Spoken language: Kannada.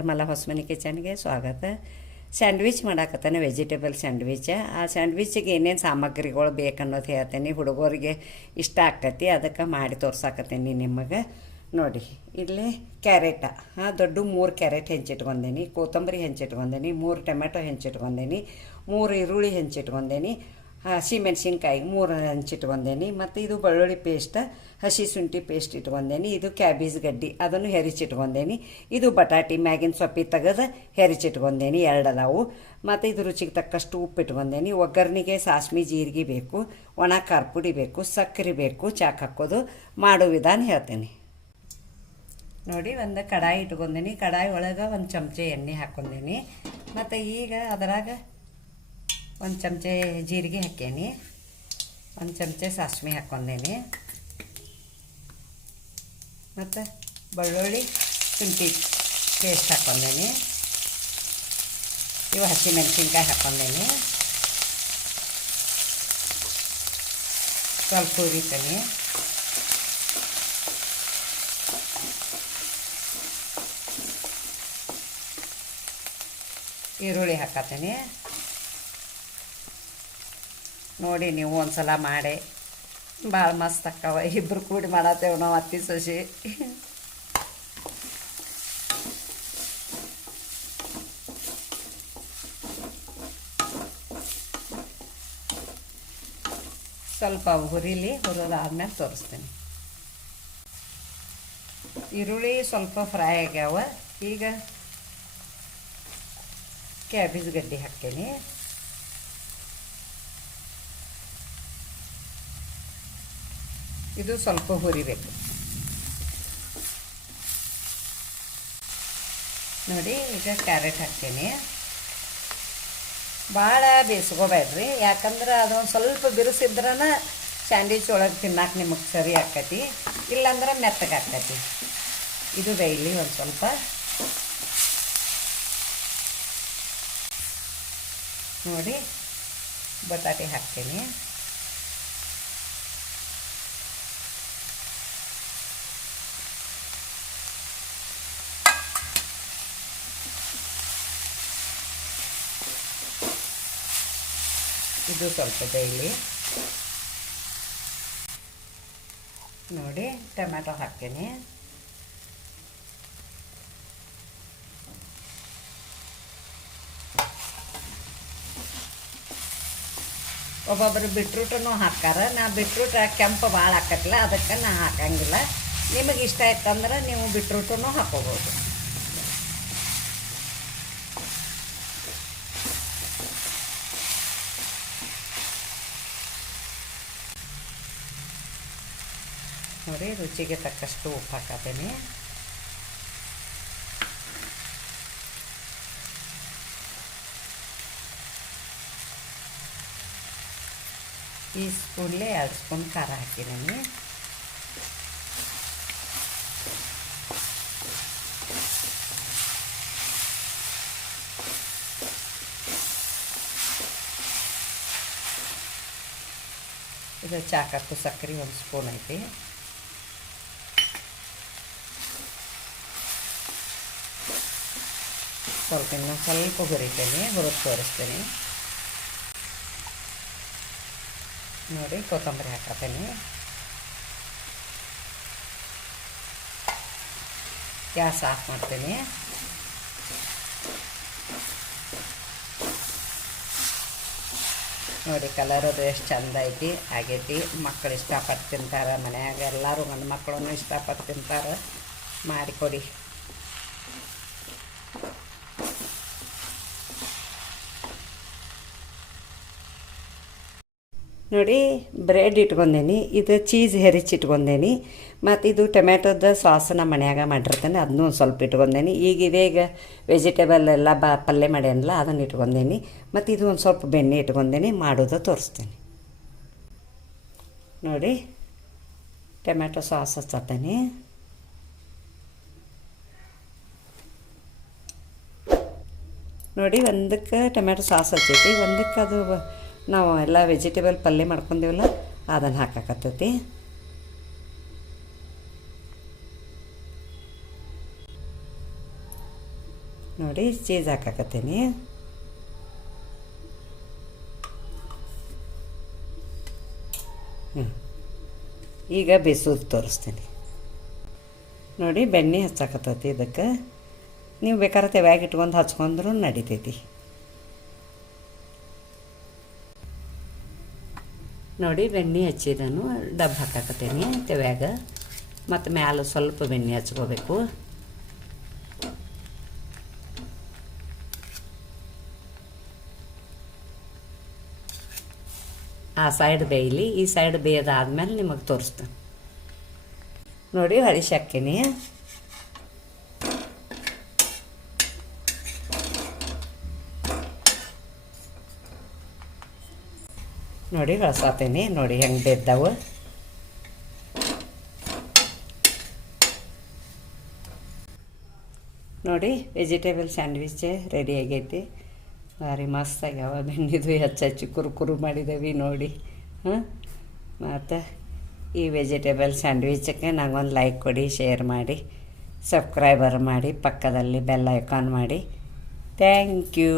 ನಿರ್ಮಲಾ ಹೊಸಮನಿ ಕಿಚನ್ಗೆ ಸ್ವಾಗತ. ಸ್ಯಾಂಡ್ವಿಚ್ ಮಾಡಾಕತ್ತಾನೆ ವೆಜಿಟೇಬಲ್ ಸ್ಯಾಂಡ್ವಿಚ್. ಆ ಸ್ಯಾಂಡ್ವಿಚ್ಗೆ ಏನೇನು ಸಾಮಗ್ರಿಗಳು ಬೇಕನ್ನೋದು ಹೇಳ್ತೇನೆ. ಹುಡುಗರಿಗೆ ಇಷ್ಟ ಆಕತಿ ಅದಕ್ಕೆ ಮಾಡಿ ತೋರ್ಸಾಕತ್ತೀನಿ ನಿಮಗೆ. ನೋಡಿ, ಇಲ್ಲಿ ಕ್ಯಾರೆಟ. ಹಾಂ ದೊಡ್ಡ ಮೂರು ಕ್ಯಾರೆಟ್ ಹೆಂಚಿಟ್ಕೊಂಡೇನಿ ಕೊತ್ತಂಬರಿ ಹೆಂಚಿಟ್ಕೊಂಡೇನಿ, ಮೂರು ಟೊಮೆಟೊ ಹೆಂಚಿಟ್ಕೊಂಡೇನಿ, ಮೂರು ಈರುಳ್ಳಿ ಹೆಂಚಿಟ್ಕೊಂಡೇನಿ ಹಸಿಮೆಣ್ಸಿನ್ಕಾಯಿ ಮೂರು ಹಂಚಿಟ್ಕೊಂಡೇನಿ ಮತ್ತು ಇದು ಬೆಳ್ಳುಳ್ಳಿ ಪೇಸ್ಟ್, ಹಸಿ ಶುಂಠಿ ಪೇಸ್ಟ್ ಇಟ್ಕೊಂಡೇನಿ, ಇದು ಕ್ಯಾಬೇಜ್ ಗಡ್ಡಿ, ಅದನ್ನು ಹೆರಿಚಿಟ್ಕೊಂಡೇನಿ ಇದು ಬಟಾಟಿ, ಮ್ಯಾಗಿನ ಸೊಪ್ಪಿ ತೆಗೆದು ಹೆರಿಚಿಟ್ಕೊಂಡೇನಿ ಎರಡು ಅದಾವು ಮತ್ತು ಇದು ರುಚಿಗೆ ತಕ್ಕಷ್ಟು ಉಪ್ಪು ಇಟ್ಕೊಂಡೇನಿ. ಒಗ್ಗರಣೆಗೆ ಸಾಸ್ಮಿ, ಜೀರಿಗೆ ಬೇಕು, ಒಣ ಖಾರ ಪುಡಿ ಬೇಕು, ಸಕ್ಕರೆ ಬೇಕು, ಚಾಕ್ ಹಾಕೋದು, ಮಾಡೋ ವಿಧಾನ ಹೇಳ್ತೇನೆ. ನೋಡಿ, ಒಂದು ಕಡಾಯಿ ಇಟ್ಕೊಂಡೇನಿ. ಕಡಾಯಿ ಒಳಗೆ ಒಂದು ಚಮಚ ಎಣ್ಣೆ ಹಾಕ್ಕೊಂಡೇನಿ ಮತ್ತು ಈಗ ಅದರಾಗ ಒಂದು ಚಮಚೆ ಜೀರಿಗೆ ಹಾಕೇನಿ ಒಂದು ಚಮಚೆ ಸಾಸ್ಮೆ ಹಾಕ್ಕೊಂಡೇನಿ ಮತ್ತು ಬೆಳ್ಳುಳ್ಳಿ, ಶುಂಠಿ ಪೇಸ್ಟ್ ಹಾಕ್ಕೊಂಡೇನಿ ಇವು ಹಸಿಮೆಣಸಿನ್ಕಾಯಿ ಹಾಕ್ಕೊಂಡೇನಿ ಸ್ವಲ್ಪ ಹುರಿತೀನಿ. ಈರುಳ್ಳಿ ಹಾಕತ್ತೀನಿ ನೋಡಿ ನೀವು ಒಂದ್ಸಲ ಮಾಡಿ. ಭಾಳ ಮಸ್ತ್ ಅಕ್ಕವ. ಇಬ್ರು ಕೂಡಿ ಮಾಡತ್ತೇವೆ ನಾವು ಅತ್ತಿ, ಸೊಸಿ. ಸ್ವಲ್ಪ ಹುರಿಲಿ, ಹುರಿದಾದ್ಮೇಲೆ ತೋರಿಸ್ತೀನಿ. ಈರುಳ್ಳಿ ಸ್ವಲ್ಪ ಫ್ರೈ ಆಗ್ಯಾವ. ಈಗ ಕ್ಯಾಬೇಜ್ ಗಡ್ಡೆ ಹಾಕ್ತೀನಿ. ಇದು ಸ್ವಲ್ಪ ಹುರಿಬೇಕು ನೋಡಿ, ಈಗ ಕ್ಯಾರೆಟ್ ಹಾಕ್ತೀನಿ. ಭಾಳ ಬೇಯಿಸ್ಕೋಬೇಡ್ರಿ ಯಾಕಂದ್ರೆ ಅದೊಂದು ಸ್ವಲ್ಪ ಬಿರುಸಿದ್ರನ ಸ್ಯಾಂಡ್ವಿಚ್ ಒಳಗೆ ತಿನ್ನಕ್ಕೆ ನಿಮಗೆ ಸರಿ ಆಕತಿ, ಇಲ್ಲಾಂದ್ರೆ ಮೆತ್ತಗೆ ಆಕತಿ. ಇದು ಬೇಯಲಿ ಒಂದು ಸ್ವಲ್ಪ. ನೋಡಿ, ಬಟಾಟೆ ಹಾಕ್ತೀನಿ. ಇದು ಸ್ವಲ್ಪ ಡೈಲಿ ನೋಡಿ ಟೊಮ್ಯಾಟೊ ಹಾಕ್ತೀನಿ. ಒಬ್ಬೊಬ್ಬರು ಬಿಟ್ರೂಟನ್ನು ಹಾಕಾರ ನಾ ಬಿಟ್ರೂಟ ಕೆಂಪು ಭಾಳ ಹಾಕತ್ತಿಲ್ಲ, ಅದಕ್ಕೆ ನಾ ಹಾಕಂಗಿಲ್ಲ. ನಿಮಗೆ ಇಷ್ಟ ಆಯ್ತಂದ್ರೆ ನೀವು ಬಿಟ್ರೂಟನು ಹಾಕೋಬೋದು. ನೋಡಿ, ರುಚಿಗೆ ತಕ್ಕಷ್ಟು ಉಪ್ಪು ಹಾಕತೀನಿ ಈ ಸ್ಪೂನ್ಲೆ ಎರಡು ಸ್ಪೂನ್ ಖಾರ ಹಾಕಿದ್ದೀನಿ ಇದು ಚಾಕತ್ತು ಸಕ್ಕರೆ ಒಂದು ಸ್ಪೂನ್ ಐತಿ. ಸ್ವಲ್ಪ ಇನ್ನು ಸ್ವಲ್ಪ ಹುರಿತೇನೆ, ಹುರಿದು ತೋರಿಸ್ತೀನಿ. ನೋಡಿ, ಕೊತ್ತಂಬರಿ ಹಾಕ್ತೀನಿ ಗ್ಯಾಸ್ ಆಫ್ ಮಾಡ್ತೀನಿ. ನೋಡಿ, ಕಲರ್ ಅದು ಎಷ್ಟು ಚಂದ ಐತಿ, ಆಗೈತಿ. ಮಕ್ಕಳು ಇಷ್ಟಪಟ್ಟು ತಿಂತಾರೆ ಮನೆಯಾಗ, ಎಲ್ಲರೂ ಗಂಡು ಮಕ್ಕಳನ್ನು ಇಷ್ಟಪಟ್ಟು ತಿಂತಾರೆ. ಮಾಡಿಕೊಡಿ ನೋಡಿ ಬ್ರೆಡ್ ಇಟ್ಕೊಂಡೇನಿ, ಇದು ಚೀಸ್ ಹೆರಿಚಿಟ್ಕೊಂಡೇನಿ ಮತ್ತು ಇದು ಟೊಮ್ಯಾಟೋದ ಸಾಸ್ ನಮ್ಮ ಮನ್ಯಾಗ ಮಾಡಿರ್ತೇನೆ ಅದನ್ನೂ ಒಂದು ಸ್ವಲ್ಪ ಇಟ್ಕೊಂಡೇನಿ. ಈಗ ಇದೇ ಈಗ ವೆಜಿಟೇಬಲ್ ಎಲ್ಲ ಬ, ಪಲ್ಯ ಮಾಡ್ಯಾನಲ್ಲ, ಅದನ್ನು ಇಟ್ಕೊಂಡೇನಿ. ಮತ್ತು ಇದು ಒಂದು ಸ್ವಲ್ಪ ಬೆಣ್ಣೆ ಇಟ್ಕೊಂಡೇನಿ, ಮಾಡೋದು ತೋರಿಸ್ತೇನೆ. ನೋಡಿ, ಟೊಮ್ಯಾಟೊ ಸಾಸ್ ಹಚ್ಚತ್ತೇನೆ ನೋಡಿ, ಒಂದಕ್ಕೆ ಟೊಮ್ಯಾಟೊ ಸಾಸ್ ಹಚ್ಚೈತಿ, ಒಂದಕ್ಕೆ ಅದು ನಾವು ಎಲ್ಲ ವೆಜಿಟೇಬಲ್ ಪಲ್ಯ ಮಾಡ್ಕೊಂಡೇವಲ್ಲ, ಅದನ್ನು ಹಾಕಾಕತ್ತೈತಿ. ನೋಡಿ ಚೀಸ್ ಹಾಕಕತ್ತೀನಿ. ಹ್ಞೂ ಈಗ ಬೇಸೋದು ತೋರಿಸ್ತೀನಿ. ನೋಡಿ, ಬೆಣ್ಣೆ ಹಚ್ಚಾಕತ್ತೈತಿ ಇದಕ್ಕೆ. ನೀವು ಬೇಕಾದ್ರೆ ತೆವ್ಯಾಗ ಇಟ್ಕೊಂಡು ಹಚ್ಕೊಂಡ್ರೂ ನಡಿತೈತಿ. ನೋಡಿ ಬೆಣ್ಣೆ ಹಚ್ಚಿದನು ಡಬ್ಬ ಹಾಕಾಕತ್ತೀನಿ ತೆವ್ಯಾಗ. ಮತ್ತು ಮ್ಯಾಲ ಸ್ವಲ್ಪ ಬೆಣ್ಣೆ ಹಚ್ಕೋಬೇಕು. ಆ ಸೈಡ್ ಬೇಯಲಿ, ಈ ಸೈಡ್ ಬೇಯದಾದ್ಮೇಲೆ ನಿಮಗೆ ತೋರಿಸ್ತೇನೆ. ನೋಡಿ ಹರಿಸಿ ನೋಡಿ ಕಳ್ಸಾತೀನಿ ನೋಡಿ ಹೆಂಗೆ ಬಿದ್ದವು. ನೋಡಿ ವೆಜಿಟೇಬಲ್ ಸ್ಯಾಂಡ್ವಿಚ್ ರೆಡಿ ಆಗೈತಿ. ಭಾರಿ ಮಸ್ತ್ ಆಗ್ಯಾವ ಬೆಣ್ಣಿದು ಹೆಚ್ಚು ಹೆಚ್ಚು ಕುರುಕುರು ಮಾಡಿದೇವಿ ನೋಡಿ. ಹಾಂ? ಮತ್ತು ಈ ವೆಜಿಟೇಬಲ್ ಸ್ಯಾಂಡ್ವಿಚಕ್ಕೆ ನಂಗೊಂದು ಲೈಕ್ ಕೊಡಿ ಶೇರ್ ಮಾಡಿ ಸಬ್ಸ್ಕ್ರೈಬರ್ ಮಾಡಿ, ಪಕ್ಕದಲ್ಲಿ ಬೆಲ್ ಐಕಾನ್ ಮಾಡಿ. Thank you